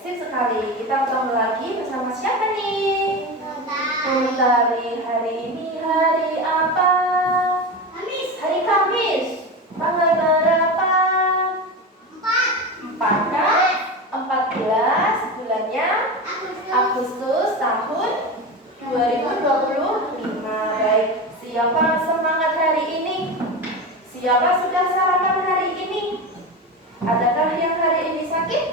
sip sekali. Kita ketemu lagi bersama siapa nih? Utari. Hari ini hari apa? Kamis. Hari Kamis. Tanggal berapa? 4 kan? 14 bulannya Agustus tahun 2025. Baik, siapa semangat hari ini? Siapa sudah sarapan hari ini? Adakah yang hari ini sakit?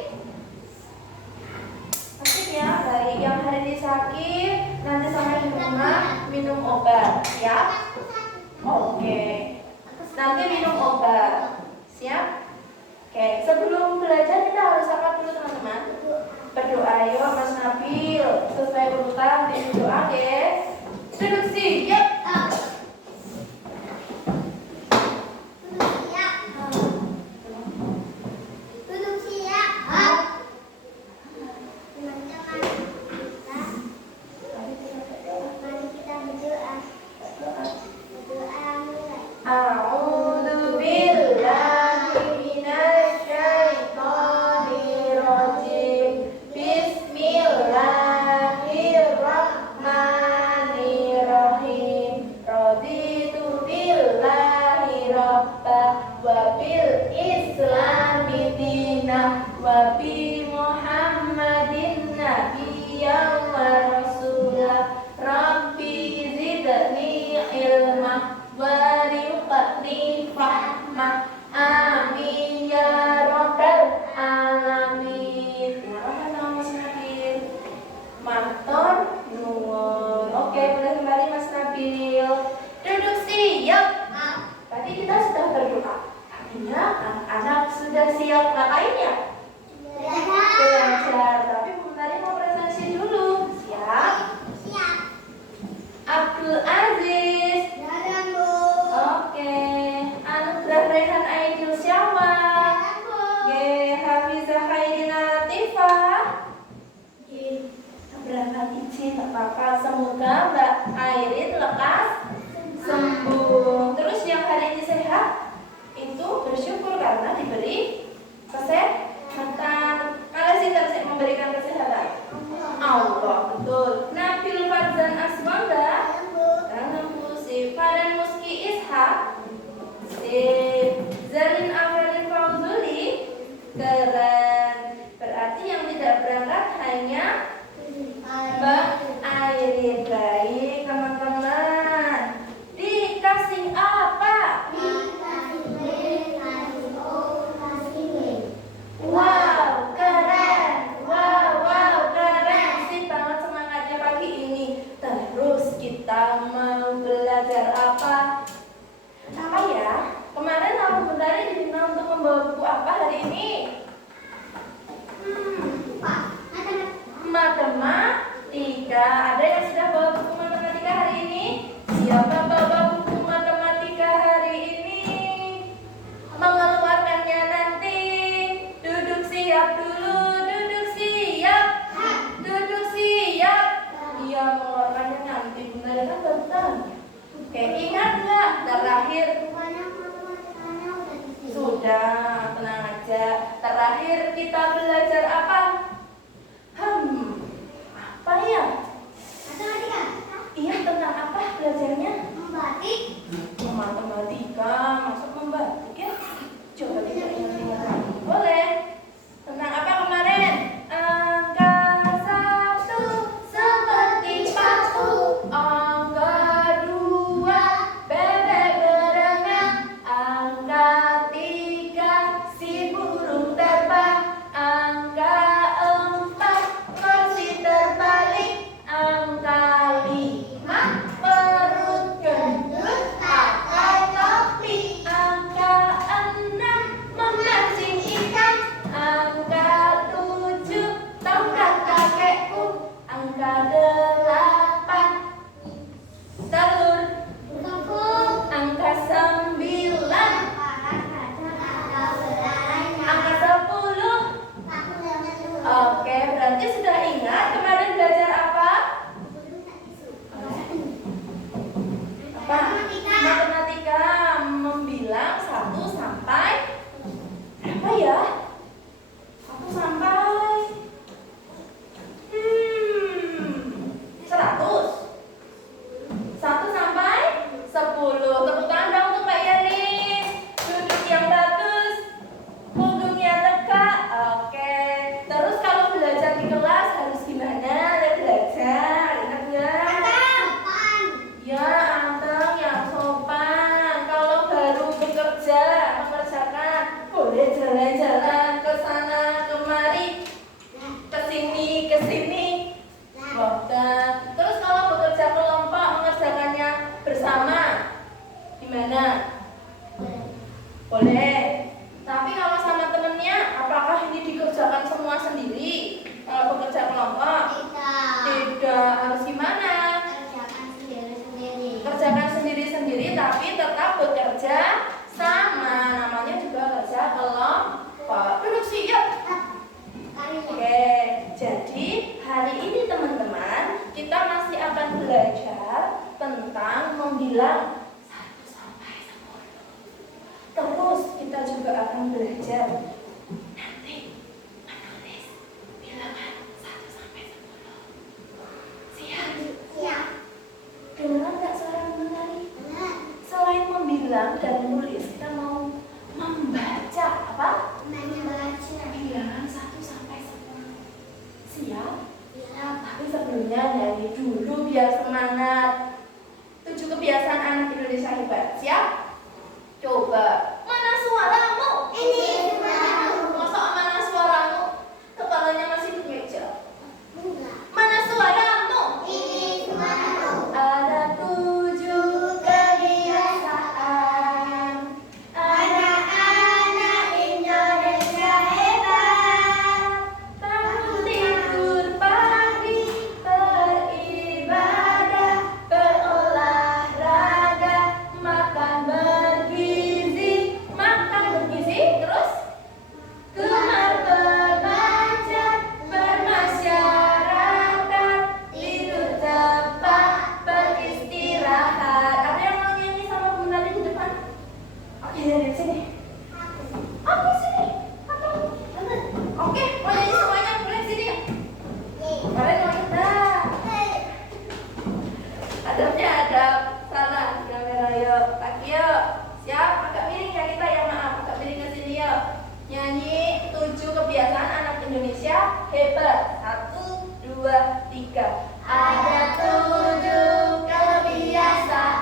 Sakit ya, baik. Yang hari ini sakit, nanti sampai di rumah minum obat, siap? Oke. Nanti minum obat, siap? Oke, sebelum belajar kita harus apa dulu teman-teman? Berdoa. Yuk Mas Nabil, sesuai urutan di doa ya. Duduk siap. Wabil Islami dina wabi Muhammadin nabiyyan wa rasulah rabbi zidni ilma wariqni fahma amin ya rabbal alamin. Terima kasih Mas Nabil. Matur nuwun. Oke, boleh kembali Mas Nabil. Duduk siap. Tadi kita sudah berdoa. Artinya anak-anak sudah siap ngapain ya? Belajar. Tapi Bu Mentari mau presentasi dulu. Siap? Siap. Abdul Aziz. Jalan, Bu. Oke. Anugerah Rehan Aidil Syawa. Jalan, Bu. Hafizah Khairina Latifah. Berangkat izin Mbak Papa. Semoga Mbak Airin lekas sembuh. Terus yang hari ini sehat itu bersyukur karena diberi kesehatan. Mana sih yang memberikan kesehatan? Allah, betul. Nabil Farzan Asmanda, Tanam Musi, Farhan Muski Ishak, Zalin Avelin Fauzuli, keren. Berarti yang tidak berangkat hanya Mbak Airin. Baik teman-teman. Dikasih apa? Wow, keren. Wow, keren. Sip banget semangatnya pagi ini. Terus kita mau belajar apa? Apa ya? Kemarin aku Mentari diminta untuk membawa buku apa hari ini? Jadi hari ini teman-teman kita masih akan belajar tentang membilang 1 sampai 10. Terus kita juga akan belajar nanti menulis bilangan 1 sampai 10. Siap? Siap. Dengar nggak suara menari? Benar. Selain membilang dan menulis, kita mau membaca apa? Membaca. Bilangan 1 sampai 10. Siap? Siap. Tapi sebelumnya nyanyi dulu biar semangat. 7 kebiasaan anak Indonesia hebat. Siap? Coba. Mana suaramu? Ini suaramu. Masa mana suaramu? Kepalanya masih di meja. Enggak. Mana suaramu? Ini suaramu. Ada 7 kebiasaan Anak-anak Indonesia hebat. bangun tidur pagi, beribadah, berolahraga, makan bergizi, terus gemar berbaca, bermasyarakat, tidur cepat, beristirahat. Ada yang mau nyanyi sama Bu Nari di depan? Oke, dari sini. Aku sini. Oke, mau nyanyi semuanya boleh sini. Kalian mau kita. Adabnya adab. Salah di kamera yuk. Kaki yuk. Siap? Agak miring ya kita ya, maaf. Agak miring ke sini yuk. Nyanyi 7 kebiasaan anak Indonesia hebat. 1, 2, 3. Ada 7 kebiasaan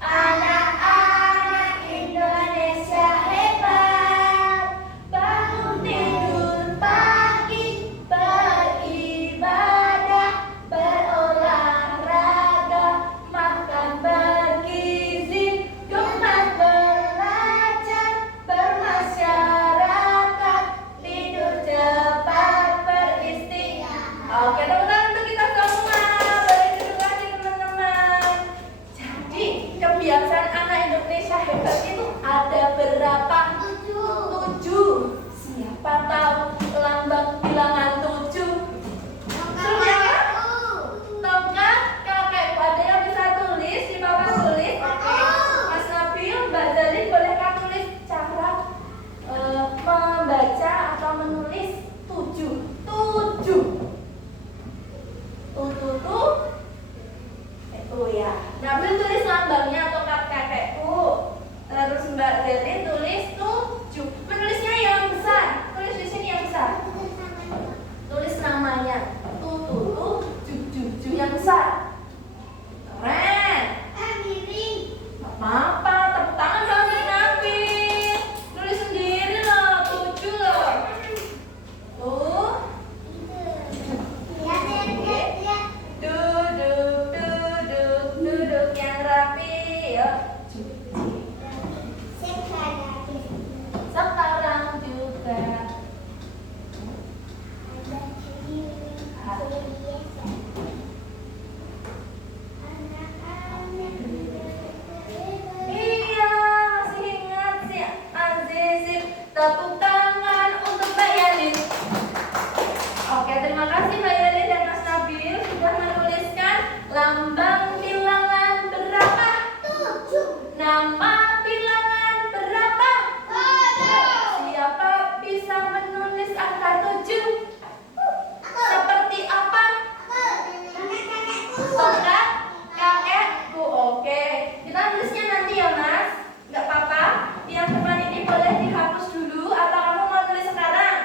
anak-anak Indonesia hebat. Bangun tidur pagi, beribadah, berolahraga, makan bergizi, gemar belajar, bermasyarakat, tidur cepat, beristirahat. Oke, teman-teman, untuk kita semua beri terima kasih teman-teman. Jadi kebiasaan anak Indonesia hebat itu ada berapa? 7. Siapa tahu lambang bilangan 7? Tongkat, kakek, ada yang bisa tulis, di papan tulis. Oke. Mas Nabil, Mbak Zalin, bolehkah tulis cara membaca atau menulis 7? 7. Tuh. Itu ya. Nabil tulis lambangnya tongkat kakekku. Terus Mbak Zalin tulis 7. Menulisnya yang besar. Tulis di sini yang besar. Tulis namanya. Tuh, yang besar. Keren. Apa? Tepuk tangan dong Mbak Nabil. Nulis sendiri loh, 7 loh. Tuh. Duduk yang rapi. Yuk. Sekarang juga. Iya, masih ingat sih Azizin. Tepuk tangan untuk Mbak Yalin. Oke, terima kasih Mbak Yalin dan Mas Nabil sudah menuliskan lambang bilangan berapa? 7. Nama bilangan berapa? Siapa bisa menulis angka 7? Seperti apa? Tongkat kakekku. Oke, kita nulisnya nanti ya Mas. Nggak apa-apa. Yang depan ini boleh dihapus dulu atau kamu mau nulis sekarang?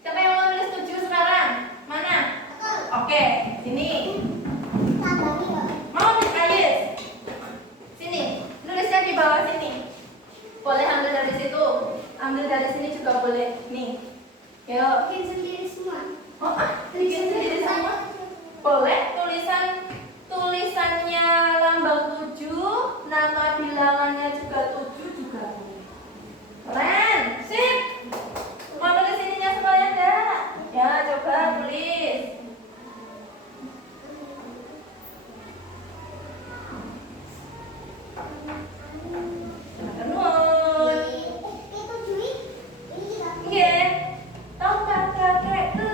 Siapa yang mau nulis 7 sekarang? Mana? Oke, sini. Mau Miss Ayes? Sini. Nulisnya di bawah sini. Boleh ambil dari situ. Ambil dari sini juga boleh. Nih. Yuk. Bikin sendiri semua. Oh, bikin sendiri semua. Boleh tulisannya lambang 7, nama bilangannya juga 7 juga boleh. Keren, sip. Mau tulis ininya semuanya enggak? Ya, coba tulis. Nuhun. Itu Jui. Ini juga. Nggih. Tongkat kakekku.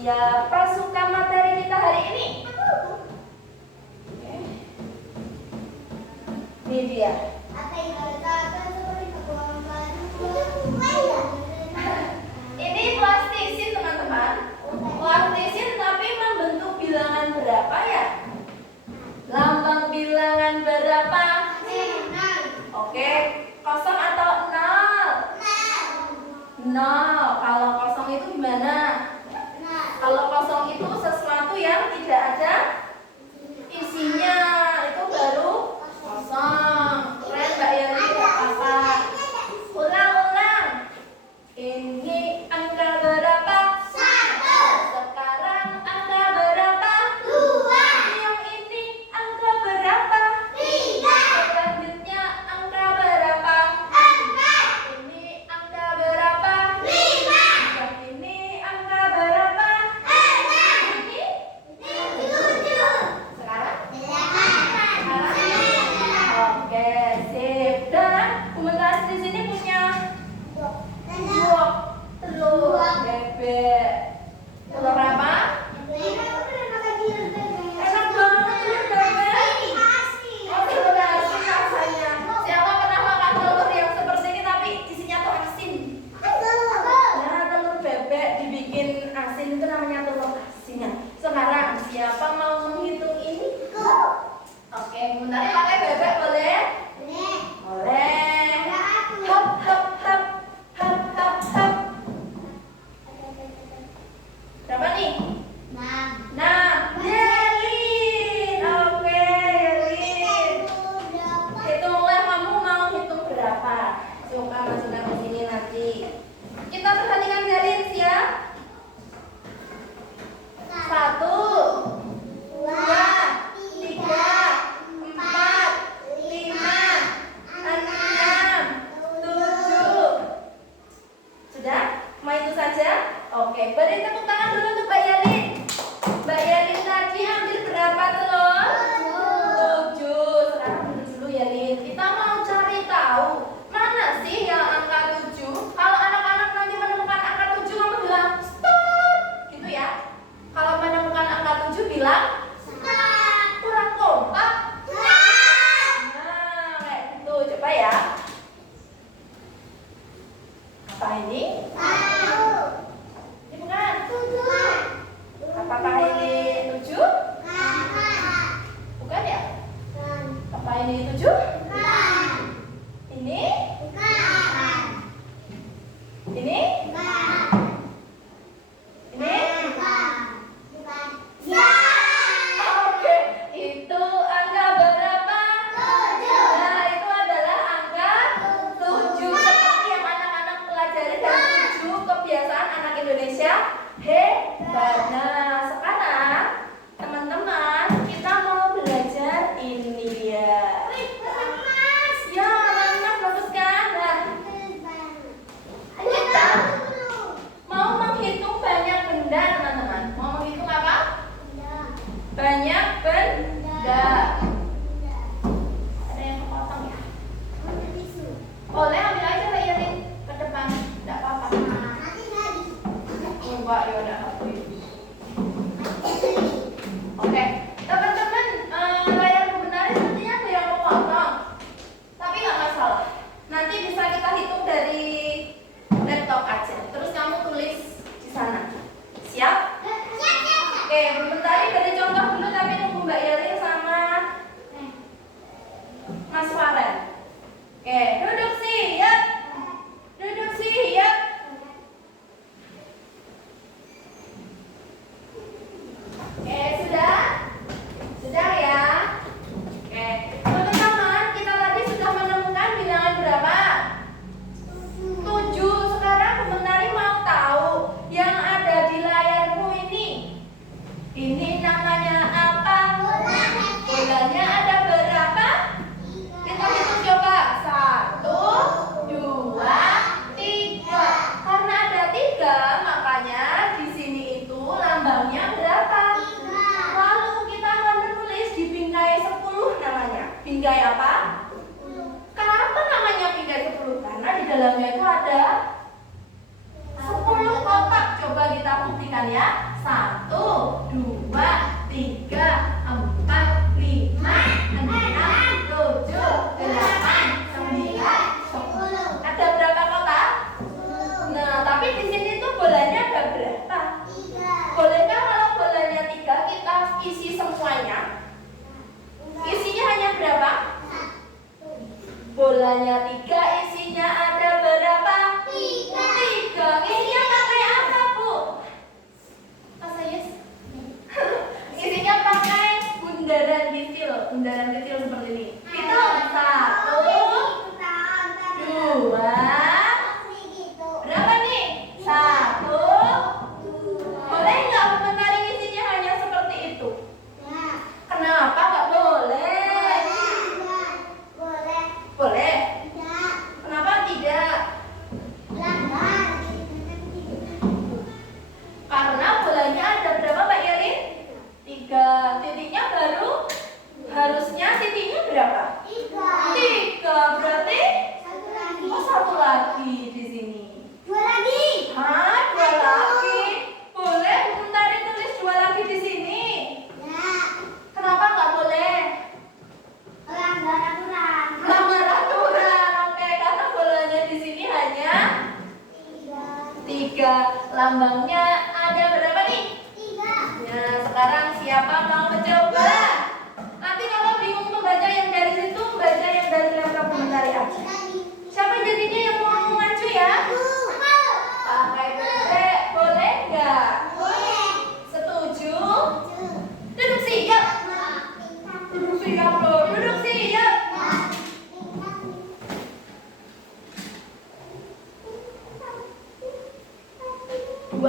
siapa suka materi kita hari ini? Oke. Ini dia. Ini plastisin teman-teman. Plastisin tapi membentuk bilangan berapa ya? Lambang bilangan berapa? Oke, kosong atau nol? Nol. Kalau kosong itu gimana? Kalau kosong itu sesuatu yang tidak ada isinya, itu baru kosong. Keren Mbak Yani, apa? Ulang-ulang. Ini angka berapa? Sekarang angka berapa? Yang ini angka berapa? Selanjutnya angka berapa? Ini angka berapa? Yang ini angka berapa? Ini? Sekarang? Oke, sip. Dan komunitas di sini punya telur bebek. Telur apa? Enak banget telur bebek. Oh, telur asin rasanya. Siapa pernah makan telur yang seperti ini tapi isinya tuh asin? Nah, telur bebek dibikin asin itu namanya telur asinnya. Sekarang siapa mau menghitung ini? Oke, bentar ya, pakai bebek boleh? Boleh. Hop hop hop. Hop hop hop. Berapa nih? 6. Yelin. Oke, Yelin. Hitunglah, kamu mau hitung berapa? Coba masukkan ke sini nanti. Kita perhatikan Yelin siap? 1, 2, 3, 4, 5, 6, 7. Sudah? Mau itu saja? Oke, beri tepuk tangan dulu untuk Mbak Yalin. Mbak Yalin tadi ambil berapa telur? 7. Sekarang duduk dulu Yalin. Kita mau cari tahu mana sih yang angka 7. Kalau anak-anak nanti menemukan angka 7, kamu bilang stop, gitu ya. Kalau menemukan angka 7 bilang kurang kompak. Nah, kayak gitu. Coba ya. Apa ini? Ini bukan. Apakah ini 7? Bukan ya? Apa ini 7? Ini? Ini? Ini? Oke, itu angka berapa? Nah, itu adalah angka 7. Seperti yang anak-anak pelajari dari 7 kebiasaan anak Indonesia hebat. Nah, sekarang teman-teman kita mau belajar ini dia. Ya, Mas, bagus kan? Nah, kita mau menghitung banyak benda, teman-teman. Mau menghitung apa? Banyak benda. Ada yang kepotong ya? Boleh ambil aja Mbak Yalin ke depan, tidak apa-apa. Enggak, ya udah aku ini. Oke, teman-teman, layar kebenaran sepertinya ada yang kepotong, tapi nggak masalah. Nanti bisa kita hitung dari laptop aja. Terus kamu tulis di sana. Siap? Oke, bentar dari contoh dulu, tapi nunggu Mbak Yalin sama Mas Farel. Oke, duduk siap. Duduk siap. buktikan ya. 1, 2, 3, 4, 5, 6, 7, 8, 9, 10. Ada berapa kotak? Nah, tapi di sini tuh bolanya ada berapa? Bolehkah kalau bolanya 3 kita isi semuanya? Isinya hanya berapa? Bolanya 3, isinya ada berapa? 3. Isinya pakai apa, Bu? Mas Ayes? Isinya pakai bundaran kecil. Bundaran kecil seperti ini. Hitung. 1, 2. Berapa nih? 1. Boleh nggak komentari isinya hanya seperti itu? Kenapa nggak boleh? Boleh. Kenapa tidak? Karena bolanya ada berapa, Mbak Yerin? 3. Titiknya baru harusnya titiknya berapa? 3. Berarti oh, 1 lagi di sini. 2 lagi. Hah, 2 lagi? Boleh komentari tulis 2 lagi di sini. Kenapa nggak boleh? Melanggar aturan. Oke, karena bolanya di sini hanya 3. Lambangnya ada berapa nih? 3. Nah, sekarang siapa mau mencoba? Nanti kalau bingung membaca yang dari situ, baca yang dari laptop komentari aja. Siapa jadinya yang mau maju ya? Pakai bebek, boleh nggak? Setuju? Duduk siap. Duduk siap loh, duduk siap. 2.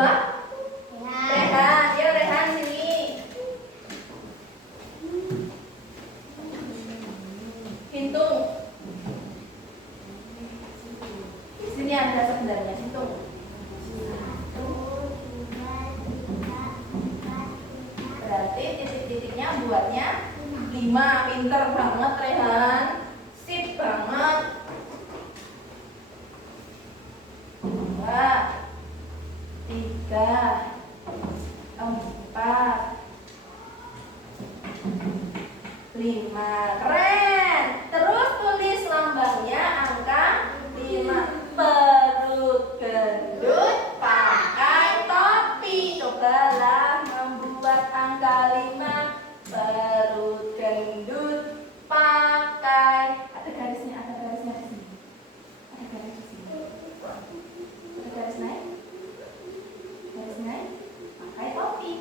Rehan, ya Rehan sini. Hitung. Di sini ada sebenarnya, hitung. 1. Berarti titik-titiknya buatnya 5. Pinter banget Rehan. Sip banget. 2, 3, 4, 5. Keren. Terus tulis lambangnya angka 5. Perut gendut pakai topi. Cobalah membuat angka 5. Perut gendut pakai. Ada garisnya di sini. Ada garis di sini. Ada garis naik. Garis naik pakai topi.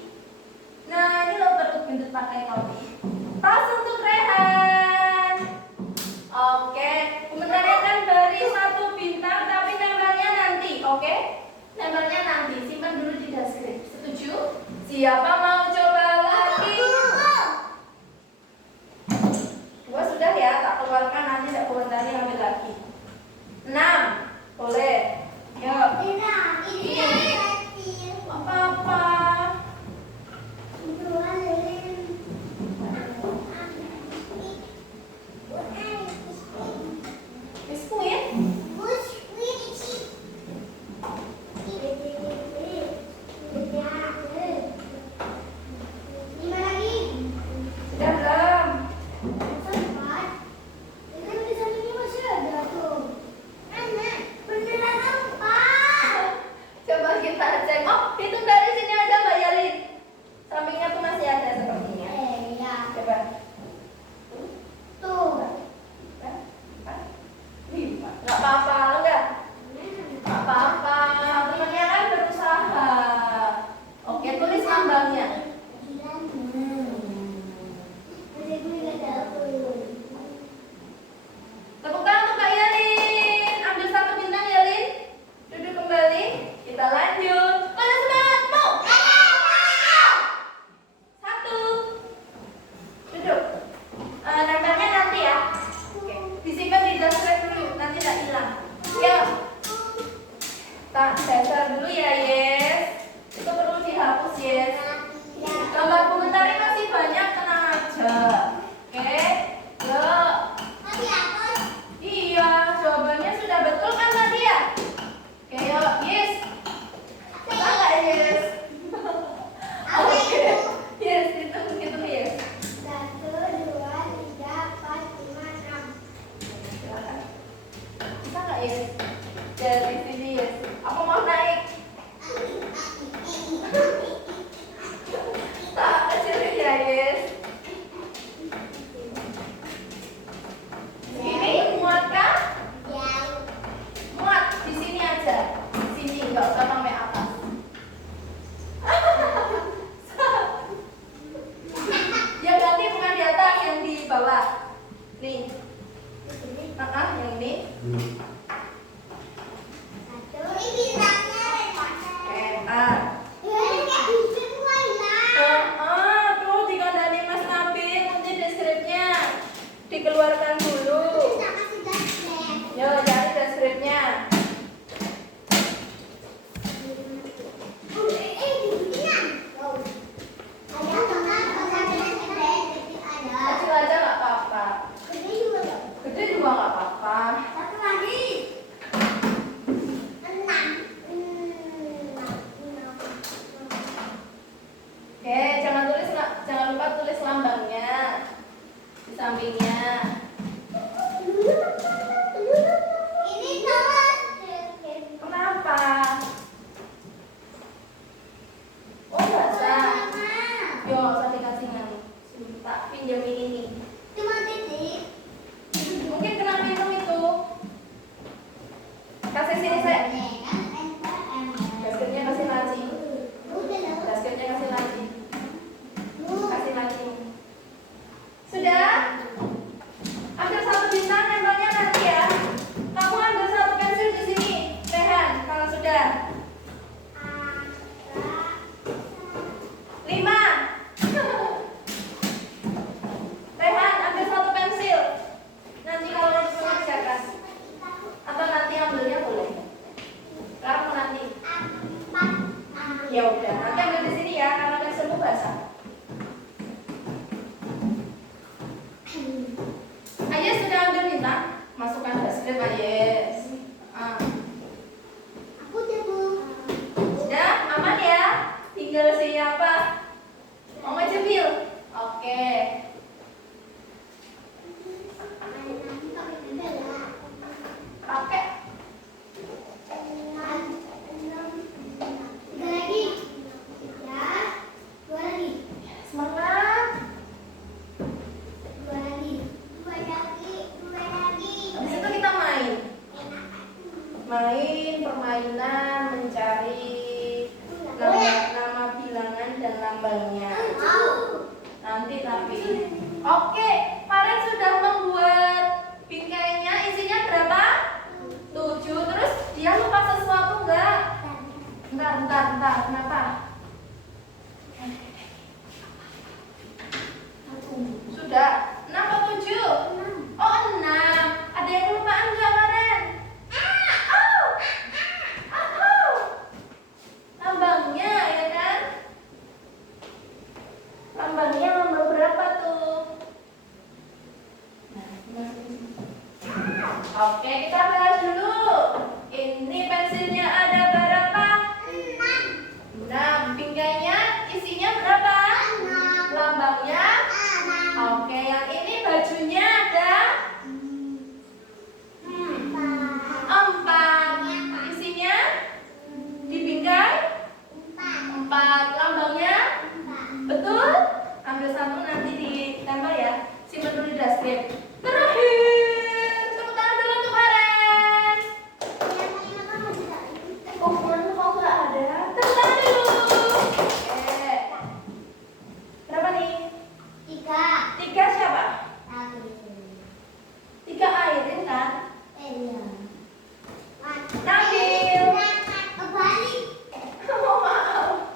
Nah, ini loh perut gendut pakai topi. Tas untuk Rehan. Oke, komentarnya akan beri 1 bintang, tapi nempelnya nanti, oke? Nempelnya nanti, simpan dulu di deskripsi. Setuju? Siapa mau coba lagi? 2 sudah ya, tak keluarkan nanti tak komentari ambil lagi. 6, boleh. Yuk. Apa-apa. Biskuit? Ya udah, nanti ambil di sini ya, karena pensilmu basah. Ayes sudah ambil bintang, masukkan ke slip Ayes. Aku udah Bu. Sudah aman ya? Tinggal siapa? Mama Jabil. Oke. Pakai. Tiga lagi. Ya. Dua lagi. Semangat. Dua lagi. Dua lagi. Dua lagi. Habis itu kita main. Main permainan mencari nama bilangan dan lambangnya. Nanti tapi. Oke, Farel sudah membuat bingkainya, isinya berapa? 7. Terus dia lupa sesuatu enggak? Bentar, kenapa? Sudah 6 atau 7? Oh 6. Ada yang kelupaan enggak Farel? Lambangnya ya kan? Lambangnya lambang berapa tuh? Oke, kita bahas dulu. Ini pensilnya ada berapa? 6. Bingkainya isinya berapa? Lambangnya? Oke, yang ini bajunya ada 4. Isinya di bingkai 4. Lambangnya? Betul? Ambil satu nanti ditempel ya. Simpan dulu di dustbin. Terakhir, tepuk tangan dulu untuk Farel. Ukurannya kok nggak ada? Tepuk tangan dulu. Oke. Berapa nih? 3 siapa? 3 Airin kan? Nabil. Oh, maaf.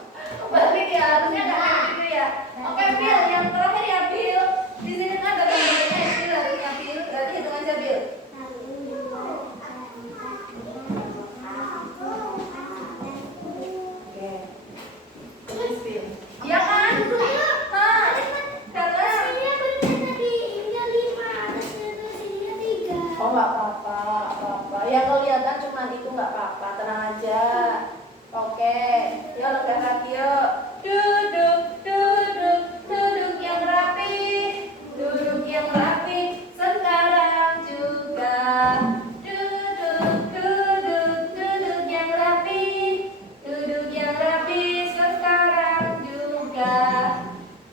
Balik ya, harusnya nggak kayak gitu ya. Oke, Bill, yang terakhir ya, Bill. Di sini kan ada gambarnya, Bill harusnya Bill. Berarti hitung aja, Bill. Oke. Terus, Bill. Iya kan? Hah? Dalam. Oh, nggak apa-apa. Ya kelihatan cuma itu nggak apa-apa. Tenang aja. Oke. Yuk, lega lagi yuk. Duduk yang rapi. Duduk yang rapi. Sekarang juga. Duduk yang rapi. Duduk yang rapi. Sekarang juga.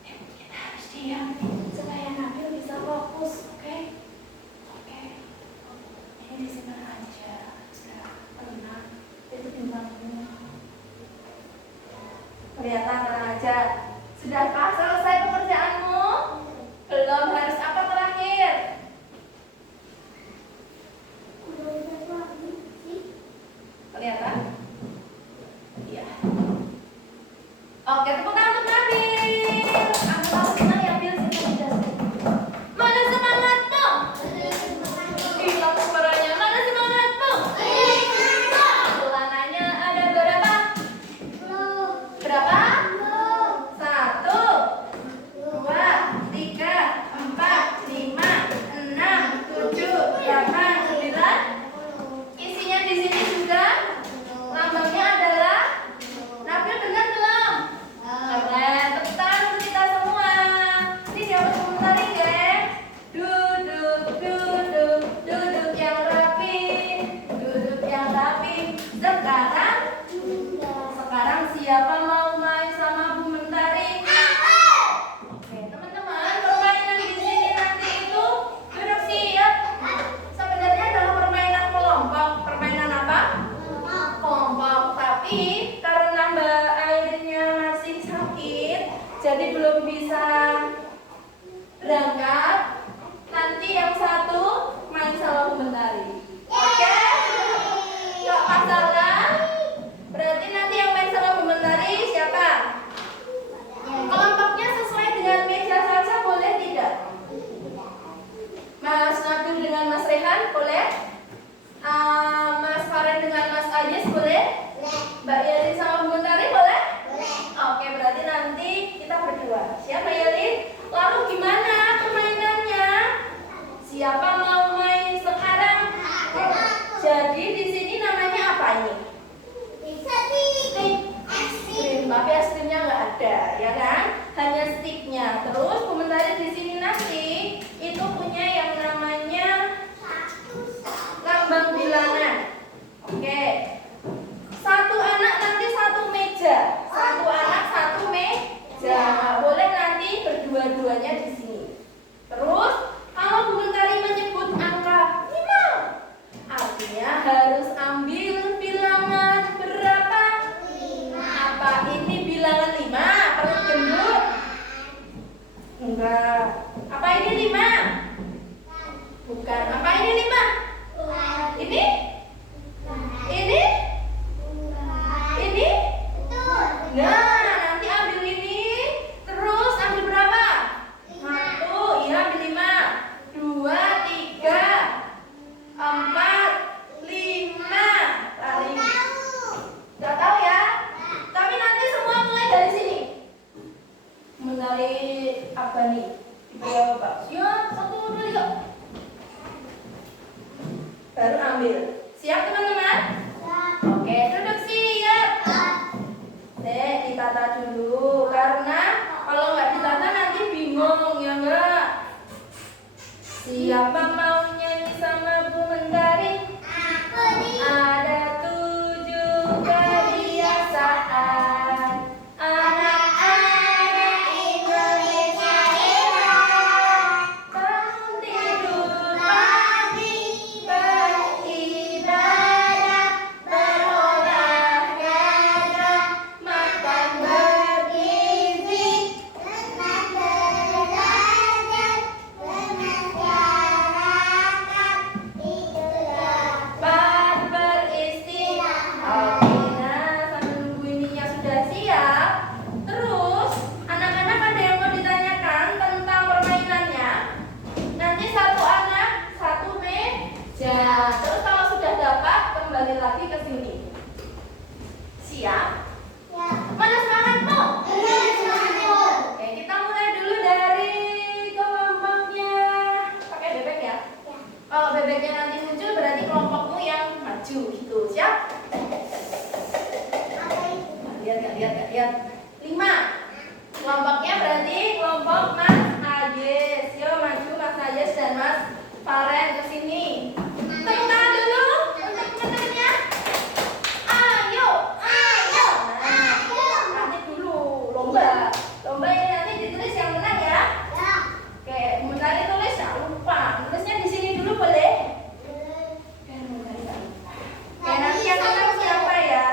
Kita harus diam supaya Nabil bisa fokus, oke? Oke. Ini disimpan aja. Sudah tenang. Itu bintangnya. Kelihatan, tenang aja. Sudahkah selesai pekerjaanmu? Belum, harus apa terakhir? Kelihatan? Iya. Oke, tepuk tangan untuk Nabil. Aku senang ya, Bil. Mana semangatmu? Hilang suaranya. Mana semangatmu? Celananya ada berapa? Berapa? 1, 2, 3, 4, 5, 6, 7, 8, 9. Isinya di sini juga. Lambangnya adalah. Nabil benar belum? Keren. Tepuk tangan untuk kita semua. Ini siapa sementara ya? Duduk yang rapi. Duduk yang rapi. Sekarang siapa mau main sama Bu Mentari? Oke, teman-teman, permainan di sini nanti itu duduk siap. Sebenarnya adalah permainan kelompok. Permainan apa? Kelompok. Tapi karena Mbak Airinnya masih sakit, jadi belum bisa berangkat. Nanti yang satu main sama Bu Mentari. Oke? Gak masalah. Berarti nanti yang main sama Bu Mentari siapa? Kelompoknya sesuai dengan meja saja, boleh tidak? Mas Nabil dengan Mas Rehan, boleh? Mas Farel dengan Mas Ayes, boleh? Mbak Yari sama Bu Mentari, boleh? Bani. Diberi apa Pak? Siap, 1, 2, 3. Baru ambil. Siap teman-teman? Oke, duduk siap. Ditata dulu karena kalau nggak ditata nanti bingung ya enggak. Siapa mau nyanyi sama Bu Mentari? Ada 7 kebiasaan anak-anak Indonesia hebat. Bangun tidur pagi, beribadah, berolahraga, makan bergizi, beristirahat. Oke, nah sambil nunggu ininya sudah siap. Terus anak-anak ada yang mau ditanyakan tentang permainannya? Nanti satu anak satu meja. Terus kalau sudah dapat kembali lagi ke sini. Siap? Mana semangatmu? Oke, kita mulai dulu dari kelompoknya. Pakai bebek ya? Kalau bebeknya nanti muncul berarti kelompokmu yang maju gitu. Siap? Lihat. 5. Kelompoknya berarti kelompok Mas Ayes. Yo maju Mas Ayes dan Mas Faren ke sini. Tepuk tangan dulu untuk teman-temannya. Ayo. Nah, nanti dulu lomba. Lomba ini nanti ditulis yang menang ya. Oke, Mentari tulis jangan lupa. Tulisnya di sini dulu boleh? Mentari jangan lupa. Oke, nanti yang menang siapa ya?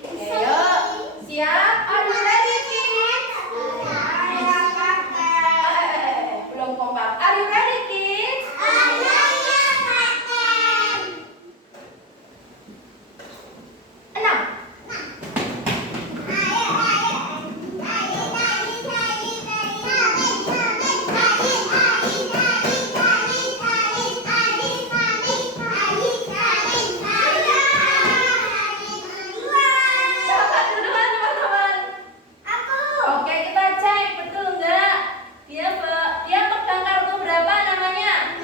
Oke, yuk. Siap? Are you ready, kids? Belum kompak. Are you ready, kids? 6. Dapat duluan teman-teman. Oke, kita cek betul enggak? Dia pegang kartu berapa namanya?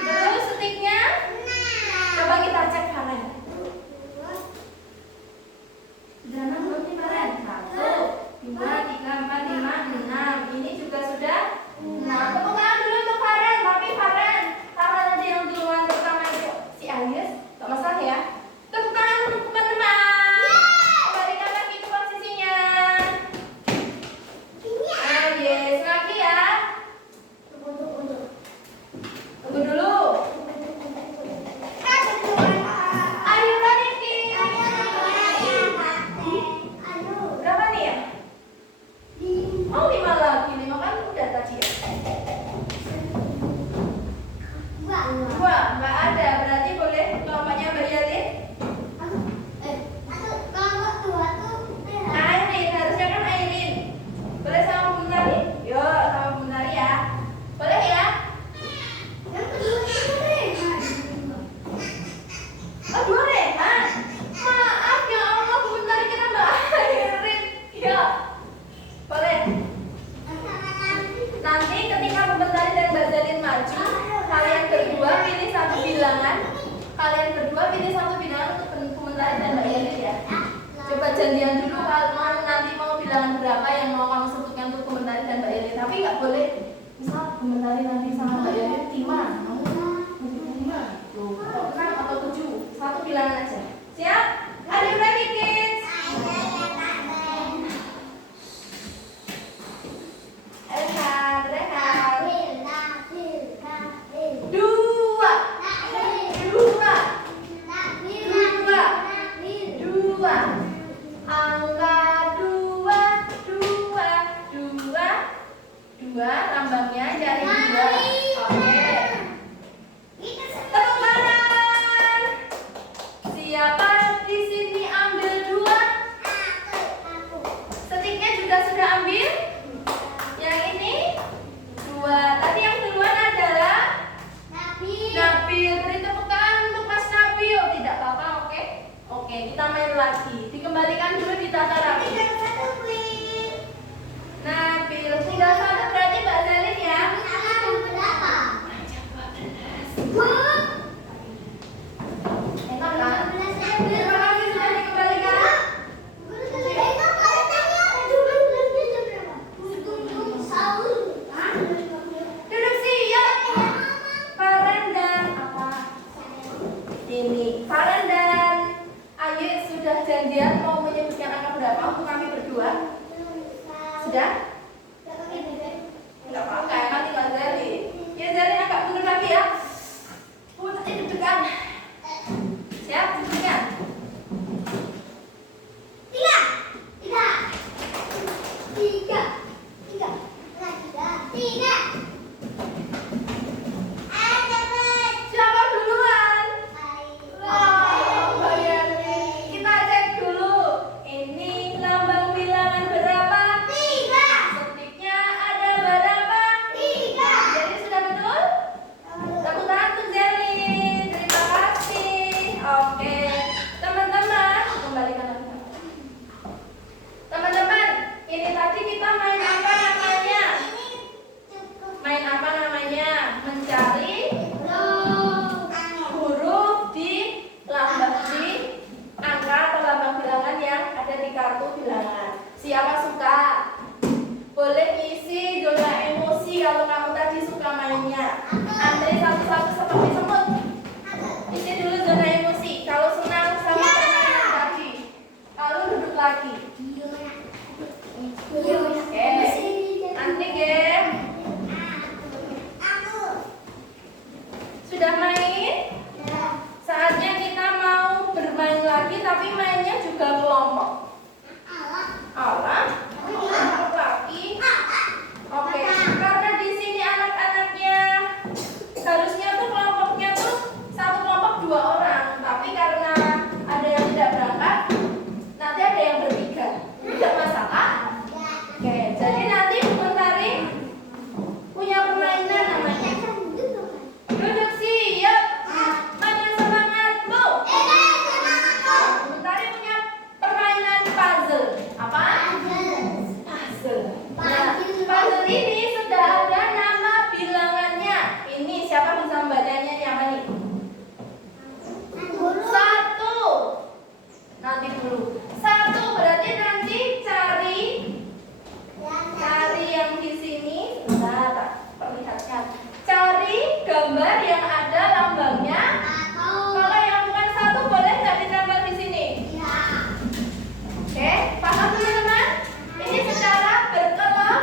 Terus setiknya? Coba kita cek Faren. Sudah 6 belum nih Faren? 1, 2, 3, 4, 5, 6. Ini juga sudah 6. Tepuk tangan dulu untuk Faren. Tapi Faren, karena tadi yang duluan pertama itu si Ayes, gak masalah ya. Tepuk tangan untuk teman-teman. Kembalikan lagi ke posisinya. Ayes, lagi ya. Tunggu dulu. Are you ready, kids? Berapa nih ya? Oh, 5 lagi. 5 kan udah tadi ya. 2, nggak ada. Berarti boleh kelompoknya Mbak Yalin. Airin, harusnya kan Airin. Boleh sama Bu Mentari? Yuk, sama Bu Mentari ya. Boleh ya? Oh, 2 Rehan. Maaf ya Allah, Bu Mentari kira Mbak Airin. Yuk. Boleh. Nanti ketika Bu Mentari dan Mbak Zalin maju, kalian berdua pilih satu bilangan. Kalian berdua pilih satu bilangan untuk Bu Mentari dan Mbak Yalin ya. Coba janjian dulu kalau nanti mau bilangan berapa yang mau kamu sebutkan untuk Bu Mentari dan Mbak Yalin. Tapi nggak boleh misal Bu Mentari nanti sama Mbak Yalin 5. Kamu 5. Loh, atau 6 atau 7. Satu bilangan aja. Siap? Are you ready, kids? Rehat. 2. Angka 2, lambangnya jari 2. Oke. Tepuk tangan. Siapa di sini ambil 2? Setiknya juga sudah ambil? Yang ini 2. Tadi yang duluan adalah Nabil. Beri tepuk tangan untuk Mas Nabil. Tidak apa-apa, oke? Oke, kita main lagi. Dikembalikan dulu ditata rapi. Nabil, apa-apa untuk kami berdua? Sudah? Nggak apa-apa, emang tinggal Zari. Ya Zari agak mundur lagi ya. Tadi deg-degan. Siap? Deg-degan? Siapa duluan? Wah, Mbak Yani. Kita cek dulu. Ini lambang bilangan berapa? Setiknya ada berapa? Jadi sudah betul? Tepuk tangan untuk Zelin. Terima kasih. Oke. Teman-teman, kembalikan lagi. Teman-teman, ini tadi kita main apa namanya? Main apa namanya? Mencari huruf di lambang di angka atau lambang bilangan yang ada di kartu bilangan. Siapa suka? Boleh isi zona emosi kalau kamu tadi suka mainnya. Antri satu-satu seperti semut. Isi dulu zona emosi. Kalau senang sama permainan tadi, lalu duduk lagi. Oke. Antri game. Sudah main? Saatnya kita mau bermain lagi, tapi mainnya juga kelompok. Alah, kelompok lagi. Oke, karena di sini anak-anaknya harusnya tuh kelompoknya tuh satu kelompok 2 orang, tapi karena ada yang tidak berangkat, nanti ada yang bertiga. Tidak masalah. Oke, jadi nanti Mentari punya permainan namanya. Duduk siap. Mana semangatmu? Mentari punya permainan puzzle. Apa? Puzzle. Nah, puzzle ini sudah ada nama bilangannya. Ini siapa bisa membacanya? Ini apa nih? 1. Nanti dulu. 1 berarti nanti cari yang di sini. Nah, tak perlihatkan. Cari gambar yang ada lambangnya. Kalau yang bukan 1 boleh nggak ditempel di sini? Oke, paham teman-teman? Ini secara berkelompok.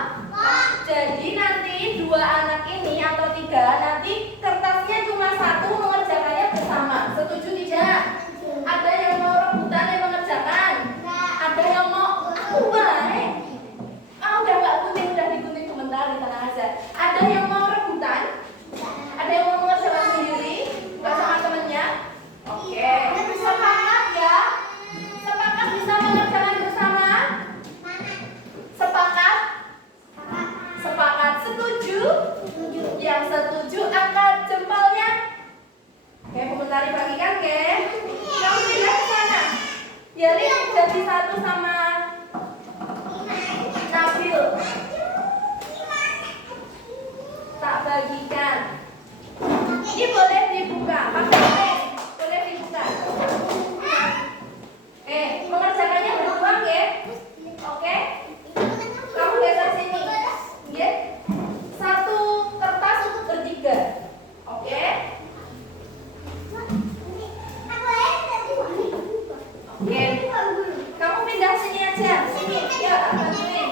Jadi nanti 2 anak ini atau 3 nanti kertasnya cuma 1 mengerjakannya bersama. Setuju tidak? Ada yang mau rebutan yang mengerjakan? Ada yang mau udah nggak gunting, udah digunting sebentar, tenang aja. Ada yang mau rebutan? Ada yang mau mengerjakan sendiri? Nggak sama temennya? Oke, sepakat ya? Sepakat bisa mengerjakan bersama? Sepakat? Sepakat, setuju? Yang setuju angkat jempolnya. Oke, Bu Mentari bagikan, ke? Kamu pindah ke sana. Jadi jadi 1 sama Nabil. Tak bagikan. Ini boleh dibuka. Pakai pen. Boleh dibuka. Mengerjakannya berdua, ya? Oke? Kamu geser sini. Ya? 1 kertas untuk bertiga. Oke? Oke. Kamu pindah sini aja. Sini. Ya, bantuin.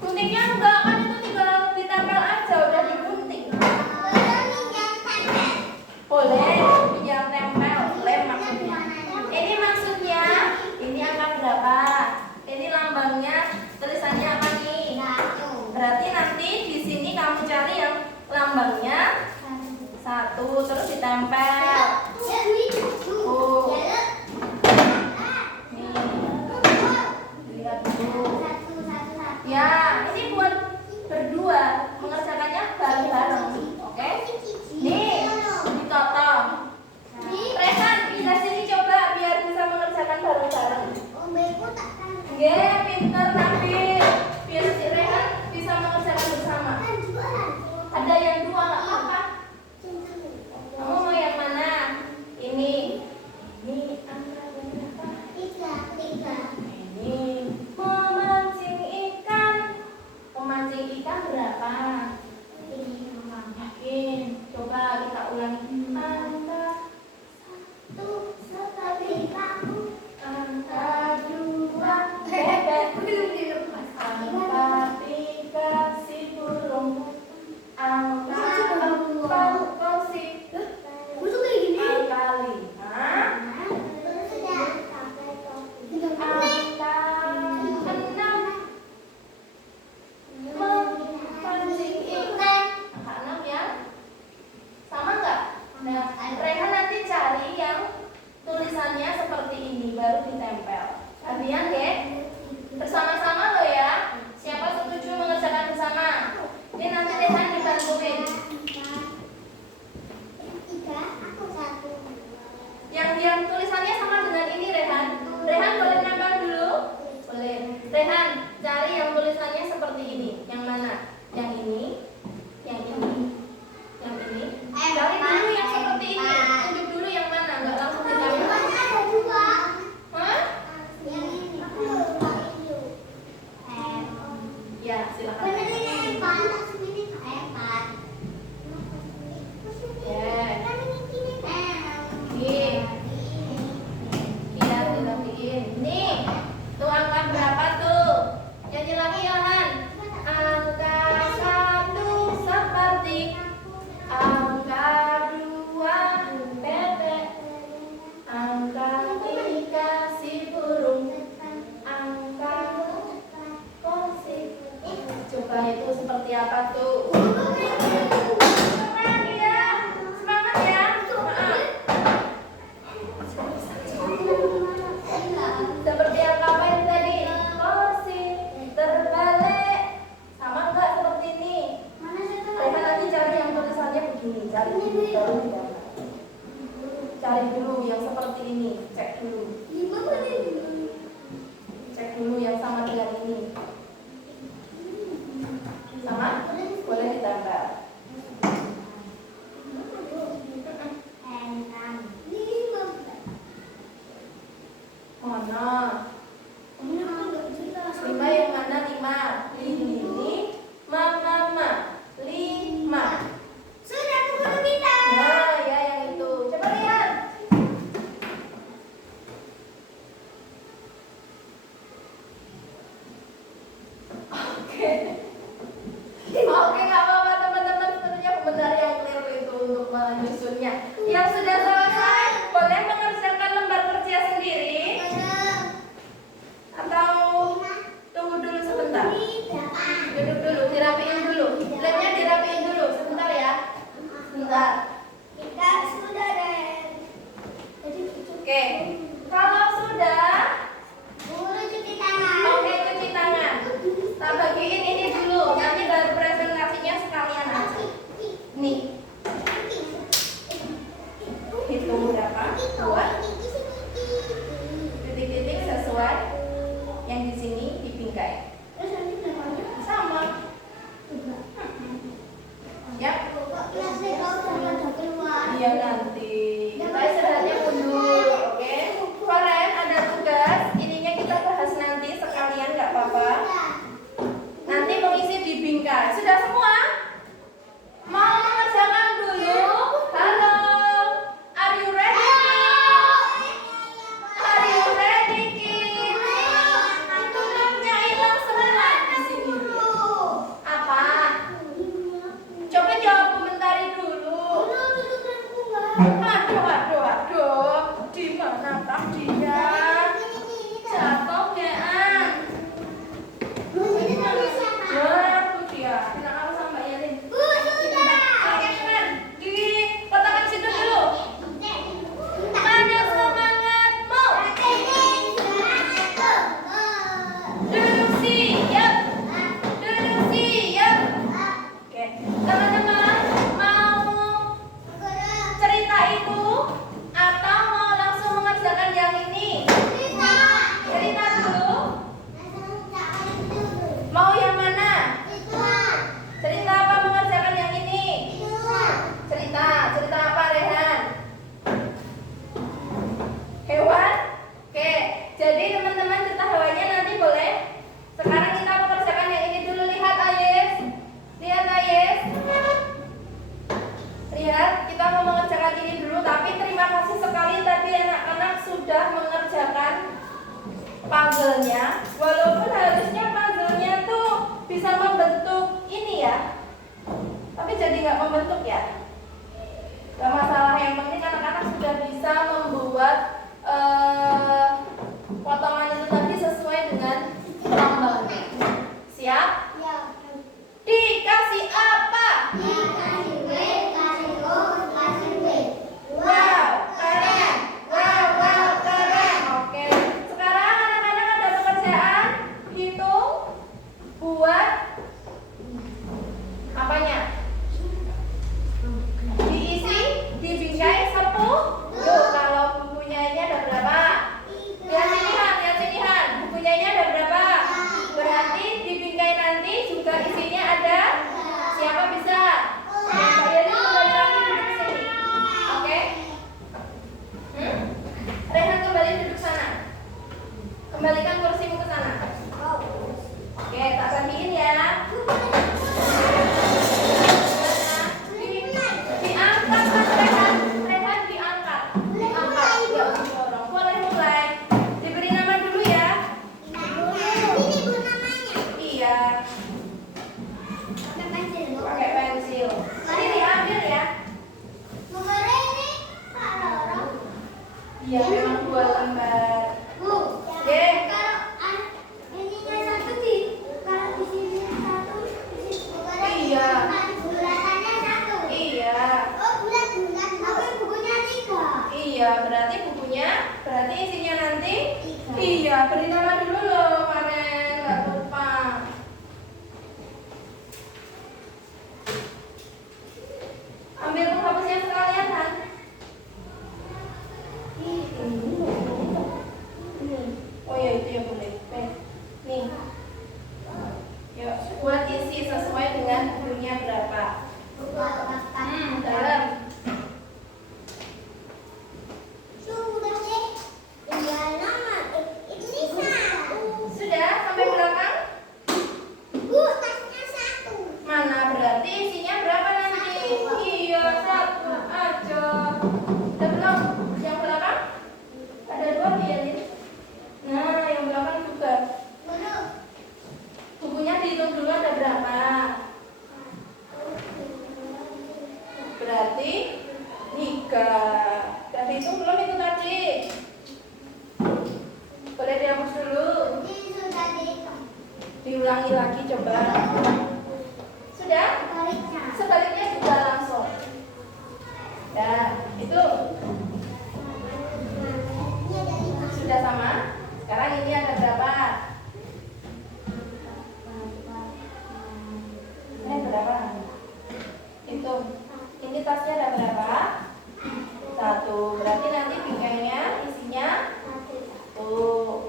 Guntingnya enggak, kan itu tinggal ditempel aja, udah digunting. Boleh, pinjam tempel, lem maksudnya. Ini maksudnya, ini angka berapa? Ini lambangnya, tulisannya apa nih? Berarti nanti di sini kamu cari yang lambangnya 1, terus ditempel. Lihat dulu. Ya, ini buat berdua, mengerjakannya bareng-bareng. Oke? Nih, ditotong. Rehan, pindah sini coba biar bisa mengerjakan bareng-bareng. Nggih, pinter Nabil. Biar si Rehan bisa mengerjakan bersama. Ada yang 2 nggak apa-apa. Kamu mau yang mana? Ini. Ini angka berapa? 3. Ini memancing ikan. Memancing ikan berapa? Yakin? Coba kita ulangi. Angka 1 sekali. Angka 2. Siapa tuh? Semangat ya. Semangat ya. Seperti yang kamu tadi. Kursi terbalik. Sama enggak seperti ini? Rehan nanti cari yang tulisannya begini. Cari dulu. Cari dulu yang seperti ini. Cek dulu. Cek dulu yang sama dengan ini. Sama? Boleh ditambah. Mana? 5 yang mana? 5. Ini. Mama. 5. Nah, ya yang itu. Coba lihat. Oke. Oke, nggak apa-apa teman-teman. Sebenarnya komentar yang keliru itu untuk menyusunnya. Yang sudah selesai, boleh mengerjakan lembar kerja sendiri atau tunggu dulu sebentar. Duduk dulu, dirapiin dulu. Lemnya dirapiin dulu, sebentar ya. Sebentar. Oke, kalau sudah, oke cuci tangan. Nah, bagiin ini dulu. Nanti baru presentasinya sekalian aja. Nih, hitung berapa? 2. Titik-titik sesuai yang di sini dibingkai. Sama. Ya. Iya nanti. Kita istirahatnya mundur, oke? Keren, ada tugas. Ininya kita bahas nanti sekalian, nggak apa-apa. Nanti mengisi di bingkai. Sudah semua? Mau mengerjakan dulu? Halo. Are you ready? Are you ready, kids? Tulangnya hilang semua di sini. Apa? Coba jawab komentari dulu. Aduh. Di manakah dia? Jatuh ya, An. Wah, tuh dia. Tidak harus sama Yelin. Di kotakan situ dulu. Mana semangatmu? Duduk siap. Oke, teman-teman mau cerita itu atau mau langsung mengerjakan yang ini? Cerita dulu. Mau yang mana? Cerita apa mengerjakan yang ini? Cerita apa, Rehan? Hewan? Oke, jadi teman-teman cerita hewannya nanti boleh. Sekarang kita mengerjakan yang ini dulu. Lihat Ayes. Lihat, kita mau mengerjakan ini dulu. Tapi terima kasih sekali tadi anak-anak sudah mengerjakan puzzle-nya. Walaupun harusnya puzzle-nya tuh bisa membentuk ini ya, tapi jadi nggak membentuk ya. Gak masalah, yang penting anak-anak sudah bisa membuat potongan itu tadi sesuai dengan gambarnya. Siap? Dikasih apa? Wow, keren. Oke. Sekarang anak-anak ada pekerjaan hitung buat apanya? Diisi, dibingkai 10. Yuk, kalau bukunya ini ada berapa? Lihat sini Han. Bukunya ini ada berapa? Berarti dibingkai nanti juga isinya ada. Siapa bisa? Mbak Yeli kembali lagi duduk sini. Oke? Rehan kembali duduk sana. Kembalikan kursimu ke sana. Oke, tak bagiin ya. Diangkat Rehan. Rehan diangkat. Ya, dorong. Boleh mulai. Diberi nama dulu ya. Iya. Pakai pensil. Ini diambil ya. Iya, memang 2 lembar. Oke. Diulangi lagi coba. Sudah? Sebaliknya juga langsung. Nah, itu sudah sama. Sekarang ini ada berapa? Ini berapa? Hitung. Ini tasnya ada berapa? 1. Berarti nanti bingkainya isinya 1.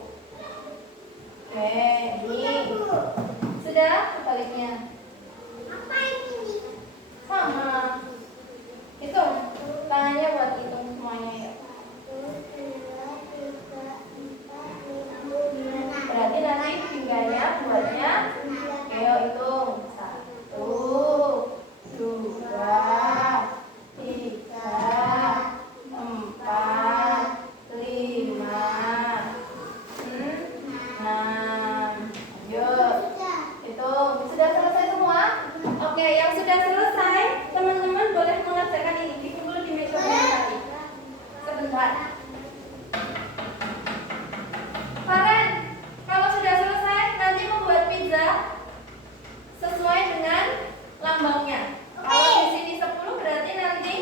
Oke, ini sudah sebaliknya. Sama. Hitung. Tangannya buat hitung semuanya ya. Berarti nanti bingkainya buatnya. Ayo hitung. 1, 2, 3, 4, 5, 6. Yuk, hitung. Sudah selesai semua? Oke, yang sudah selesai, teman-teman boleh mengerjakan ini. Bikin dulu di metodenya tadi. Sebentar. Karen, kalau sudah selesai, nanti membuat pizza sesuai dengan lambangnya. Kalau di sini 10, berarti nanti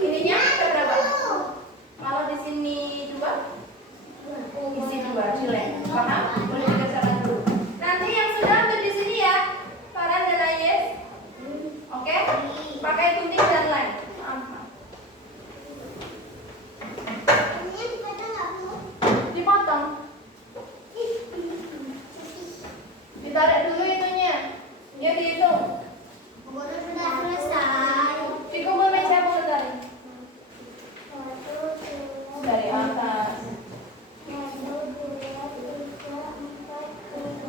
ininya ada berapa? Kalau di sini 2, isi 2 cilek. Paham? Boleh dikerjakan dulu. Nanti yang sudah ambil di sini ya, Farhan dan Ayes. Oke? Pakai gunting dan lem. Dipotong. Ditarik dulu itunya. Ya dihitung. Dikumpul meja boleh tarik. Dari atas.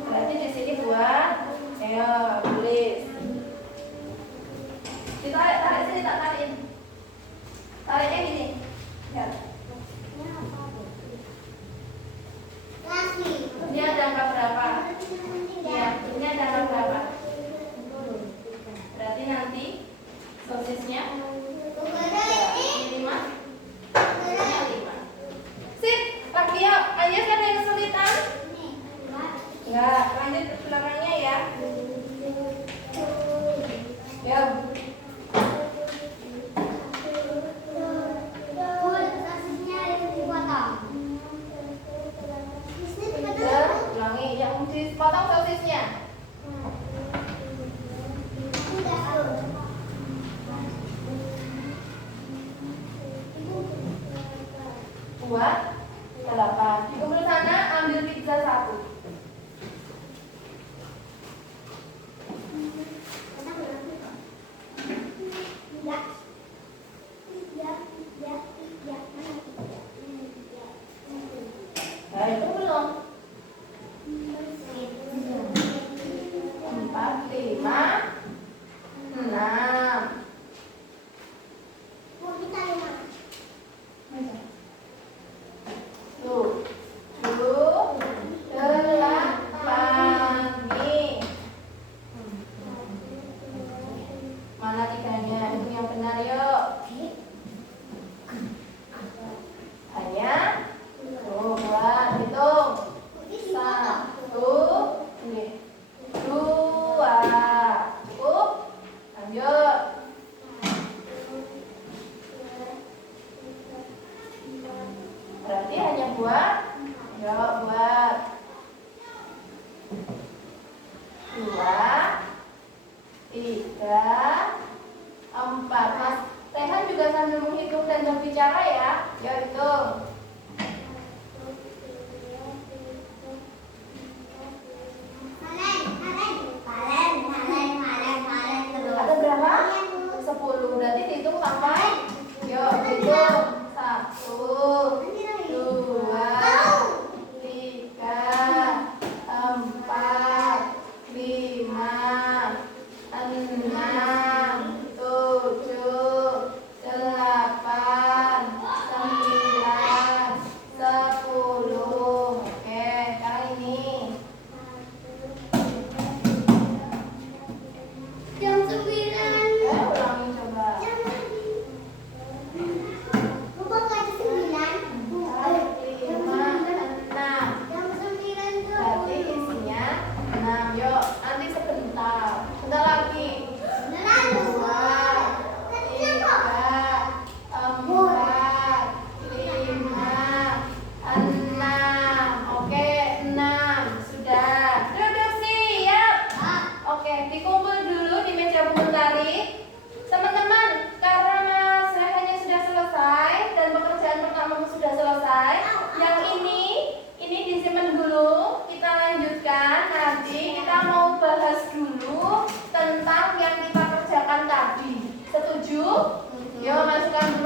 Berarti di sini 2. Ayo, tulis. Ditarik sini, tak tarikin. Tariknya gini. Ya. Ini ada angka berapa? Iya, ini ada angka berapa? Berarti nanti sosisnya 5. Ini 5. Sip, lagi ya. Ayo kan yang kesulitan? Enggak, lanjut ke belakangnya ya. Yuk. Ulangi, yang dipotong sosisnya. Buat 8. Dikumpul sana, ambil pizza 1. Nah, itu belum.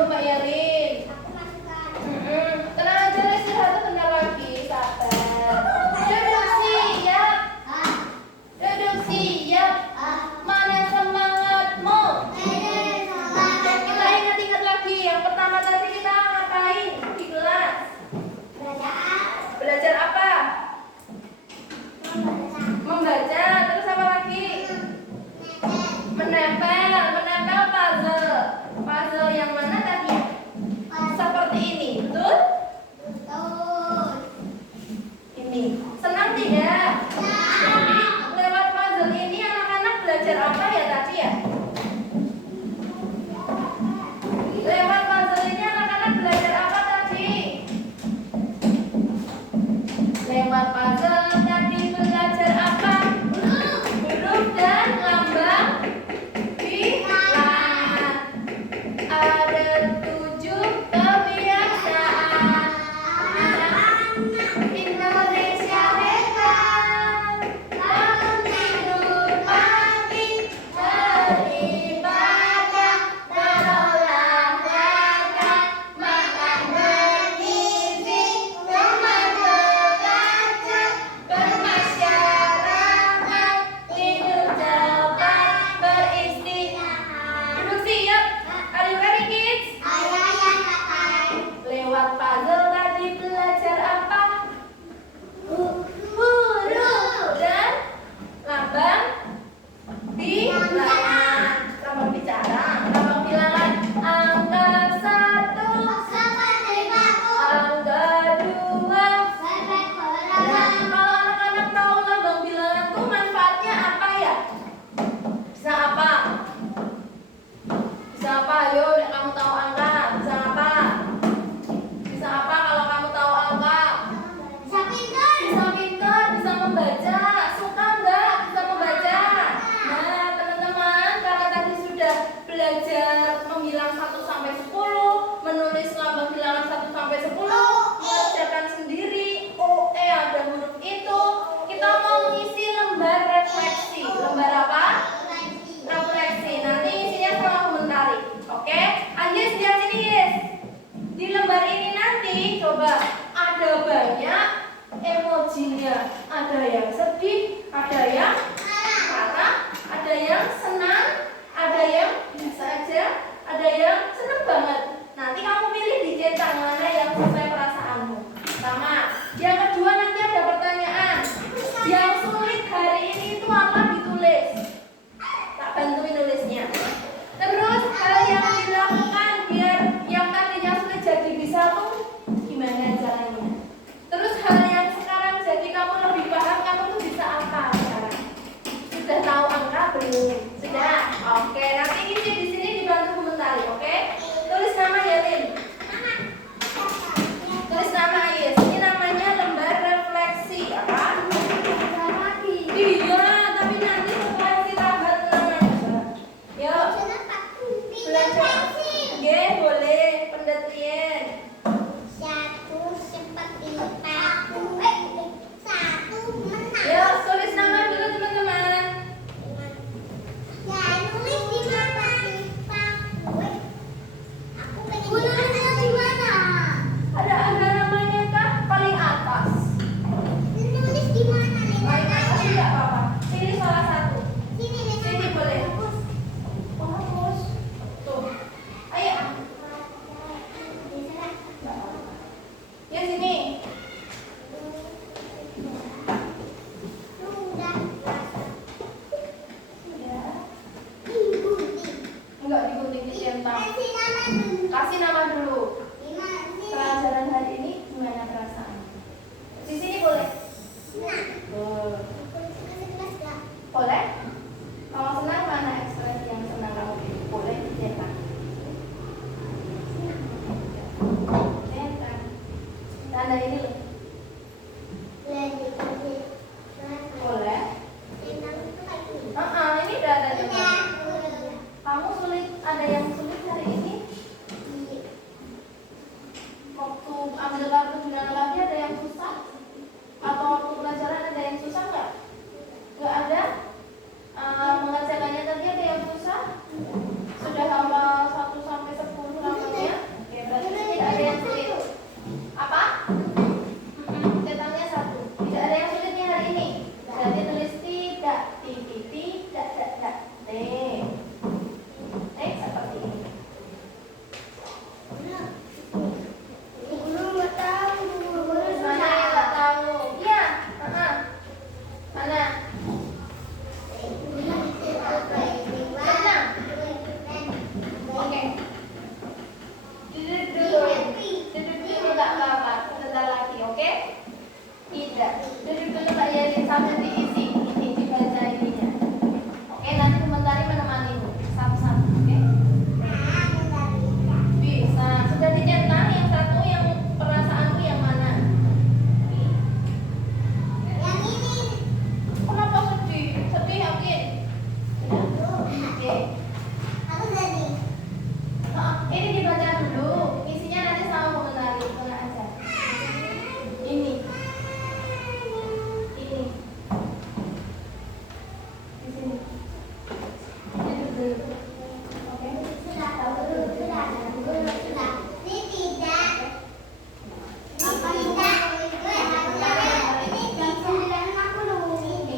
Mbak Yalin. Aku masukkan. Tenang aja, istirahat bentar lagi, sabar. Duduk siap. Duduk siap. Mana semangatmu? Kita ingat-ingat lagi. Yang pertama tadi kita ngapain di kelas? Belajar apa? Membaca. Terus apa lagi? Menempel. Menempel puzzle. Puzzle yang mana tadi? Seperti ini, betul? Ini. Senang tidak? Jadi lewat puzzle ini anak-anak belajar apa ya tadi ya? Lewat puzzle ini anak-anak belajar apa tadi? Lewat puzzle tadi belajar apa? Huruf dan lambang bilangan. Ada 7 kebiasaan anak Indonesia hebat. Bangun tidur pagi, beribadah, berolahraga, makan bergizi, gemar belajar, bermasyarakat, tidur cepat, beristirahat. Duduk siap. Are you ready, kids? Lewat puzzle tadi belajar apa? Huruf dan lambang bilangan. Lambang bicara, lambang bilangan. Angka 1, angka 2. Nah, kalau anak-anak tahu lambang bilangan tuh manfaatnya apa ya? Bisa apa? Bisa apa? Ayo, kamu tahu angka. Bisa apa? Bisa apa kalau kamu tahu angka? Bisa pintar, bisa membaca. Suka nggak bisa membaca? Nah, teman-teman, karena tadi sudah belajar membilang 1 sampai 10, menulis lambang bilangan 1 sampai 10, mengerjakan sendiri. Oh, ada huruf itu. Kita mau ngisi lembar refleksi. Lembar apa? Refleksi. Nanti isinya sama komentari. Oke? Anjis, lihat sini, guys. Di lembar ini nanti coba ada banyak emojinya. Ada yang sedih, ada yang marah, ada yang senang, ada yang biasa aja, ada yang senang banget. Nanti kamu pilih dicetak mana yang sesuai perasaanmu. Sama. Yang kedua nanti ada pertanyaan. Yang sulit hari ini itu apa ditulis? Tak bantuin nulisnya. Terus hal yang dilakukan biar yang tadinya sulit jadi bisa tuh gimana caranya? Terus hal yang sekarang jadi kamu lebih paham, kamu tuh bisa apa sekarang? Sudah tahu angka belum? Sudah? Oke, nanti isi di sini dibantu komentari, oke? Tulis nama Yalin. Tulis nama Ais. Ini namanya lembar refleksi, apa? Iya, tapi nanti setelah istirahat namanya. Yuk. Belajar. Oke, boleh. Pendatrian. Yuk, tulis nama dulu teman-teman. Ada namanya kah? Paling atas. Paling atas tidak apa-apa. Pilih salah satu. Sini boleh. Oh, hapus. Tuh. Ayo. Ya sini. Enggak digunting centang. Kasih nama dulu. Pelajaran hari ini gimana perasaan? Di sini boleh. Boleh? Kalau senang mana ekspresi yang senang kamu pilih? Boleh dicetak. Cetak. Tanda ini loh. Boleh? Ini udah ada juga. Kamu sulit, ada yang sulit hari ini? Waktu ambil kartu bilangan lagi ada yang susah? Atau waktu pelajaran ada yang susah nggak? Nggak ada?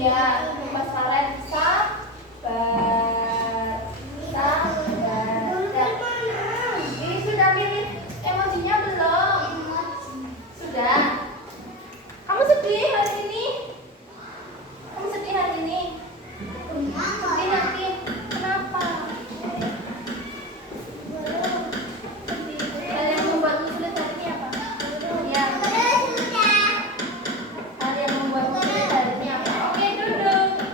Iya, lupa saran. Sabar. Sabar. Ini sudah pilih emosinya belum? Sudah. Kamu sedih hari ini? Kamu sedih hari ini? Sedih nanti. Kenapa? Hal yang membuatmu sulit hari ini apa? Ya. Hal yang membuatmu sulit hari ini apa? Oke, duduk.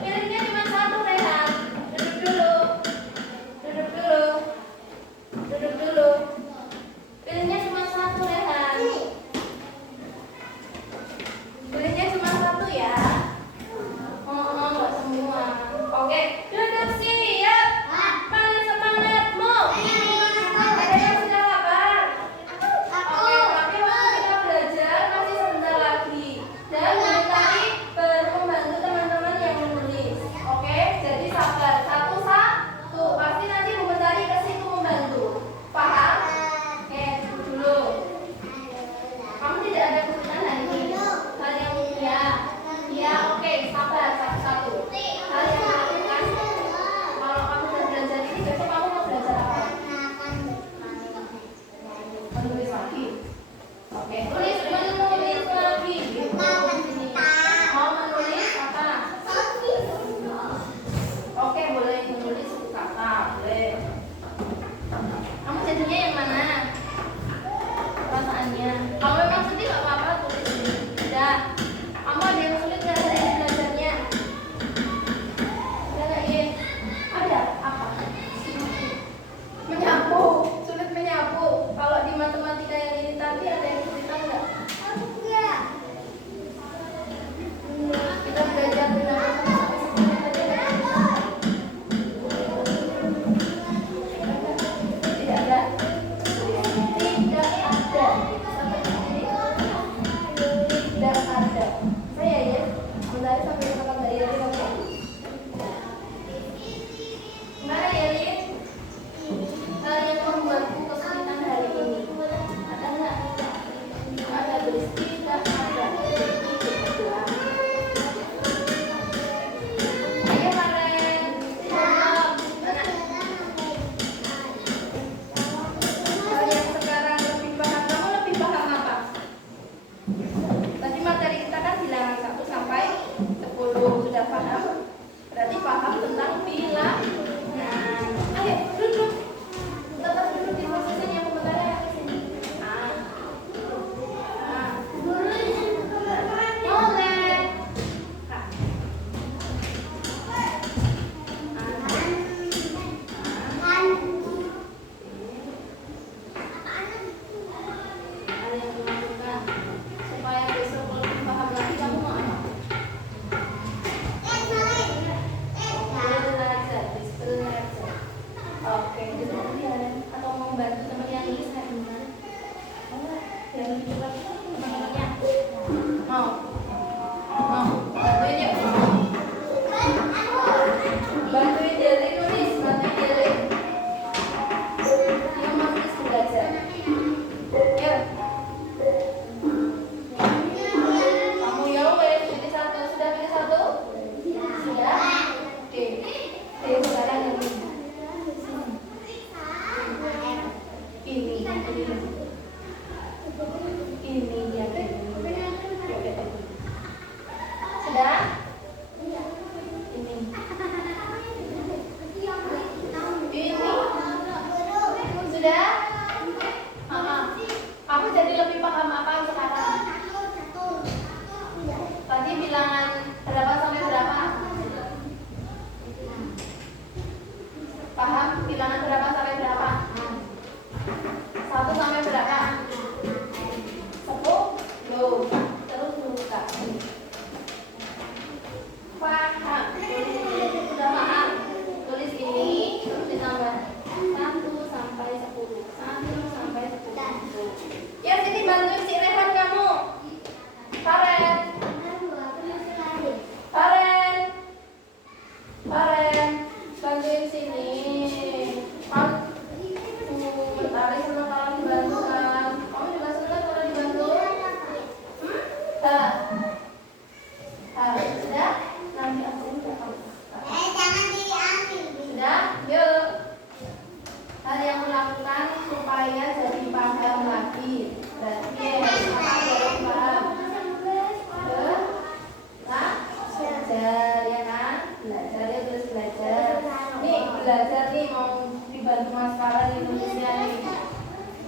belajar nih, mau dibantu Mas Farhan di nulisnya nih.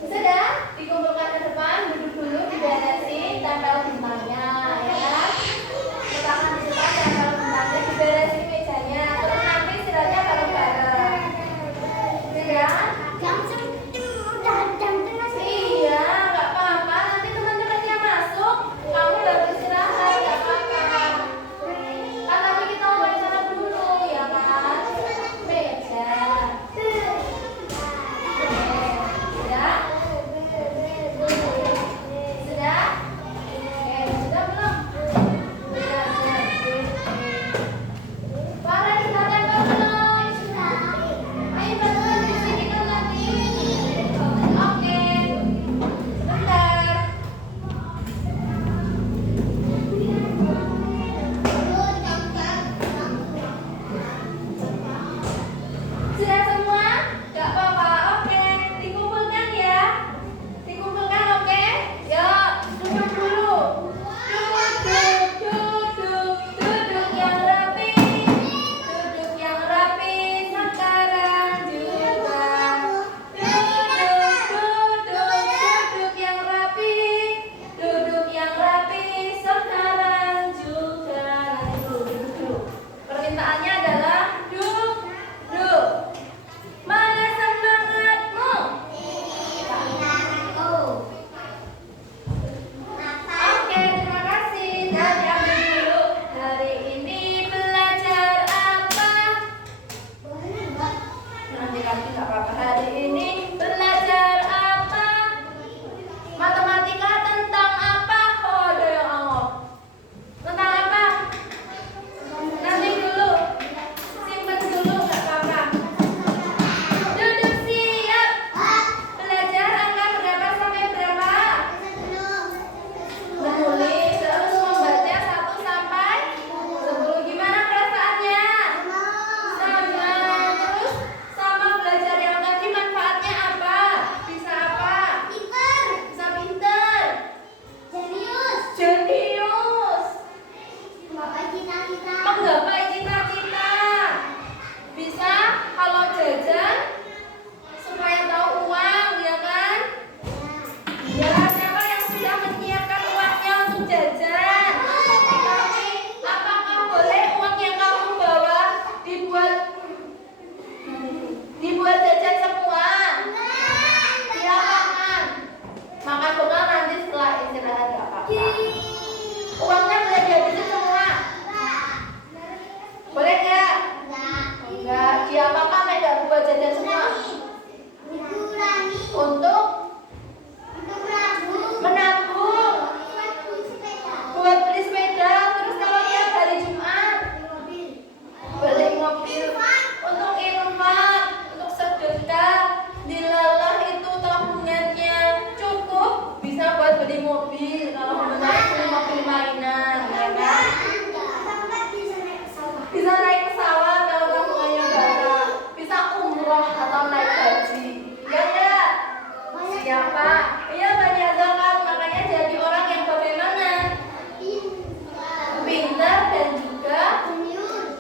Sudah, dikumpulkan ke depan, duduk dulu, diberesin, tempel bintangnya, ya kan? Letakkan di depan, tempel bintangnya, diberesin mejanya. Terus nanti istirahatnya bareng-bareng. Sudah? Iya, nggak apa-apa. Nanti teman-temannya masuk, kamu baru istirahat, nggak apa-apa. Kan tadi kita wawancara dulu, ya kan? Meja. Sudah? Sudah? Sudah belum? Sudah. Farhan sudah tempel belum? Ayo bantuin di sini kan nanti. Oke. Bentar. Sudah semua? Gak apa-apa. Oke. Dikumpulkan ya. Dikumpulkan, oke? Yuk, duduk dulu. Duduk yang rapi. Duduk yang rapi. Sekarang juga. Duduk yang rapi. Duduk yang rapi. Sekarang juga. Duduk. Permintaannya adalah duduk. Mana semangatmu? Oke, terima kasih. Dan diambil dulu. Hari ini belajar apa? Nanti nggak apa-apa. Hari ini belajar apa? Matematika tentang apa? Oh, ada yang ngomong. Tentang apa? Nanti dulu. Simpen dulu, nggak apa-apa. Duduk siap. Belajar angka berapa sampai berapa? Menulis, terus membaca 1 sampai 10. Gimana perasaannya? Sama. Terus sama belajar yang tadi manfaatnya apa? Bisa apa? Bisa pinter. Jenius. Menggapai cita-cita. Bisa kalau jajan supaya tahu uang, ya kan? Ya, siapa yang sudah menyiapkan uangnya untuk jajan? Tapi apakah boleh uang yang kamu bawa dibuat jajan semua? Silakan. Makan bekal nanti setelah istirahat, gak apa-apa. Uangnya boleh dihabisin semua. Boleh nggak? Enggak. Diapakan enggak buat jajan semua? Untuk menabung, buat beli sepeda. Terus kalau tiap hari Jumat beli mobil. Untuk infak, untuk sedekah. Dilalah itu tabungannya cukup, bisa buat beli mobil. Kalau mau beli mobil mainan, ya kan? Bisa naik pesawat kalau tabungannya banyak. Bisa umroh atau naik haji. Ya enggak? Siapa? Iya, banyak zakat. Makanya jadi orang yang bagaimana? Pintar dan juga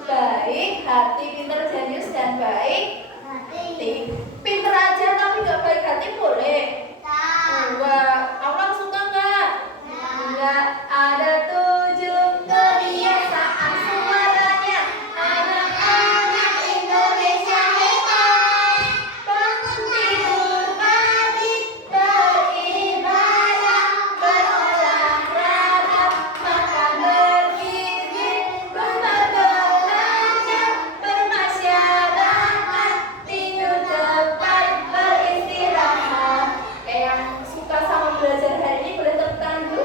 baik hati. Pintar, jenius dan baik hati. Pintar aja tapi nggak baik hati boleh? Enggak. Orang suka nggak? Enggak. Ada 7 kebiasaan suaranya. Anak-anak Indonesia hebat. Bangun tidur pagi, beribadah, berolahraga, makan bergizi, berbelanja, bermasyarakat, tidur cepat, beristirahat. Yang suka sama belajar hari ini boleh tepuk tangan dulu.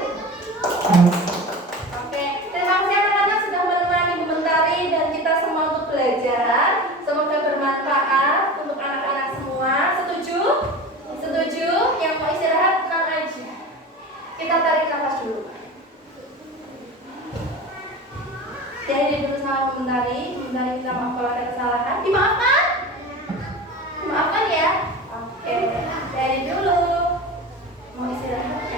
Oke, terima kasih anak-anak sudah menemani Bu Mentari dan kita semua untuk belajar. Semoga bermanfaat untuk anak-anak semua. Setuju? Setuju? Yang mau istirahat tenang aja. Kita tarik nafas dulu. Jadi dulu sama Bu Mentari. Bu Mentari minta maaf kalau ada kesalahan. Dimaafkan? Dimaafkan ya? Oke, dari dulu. Mau istirahat?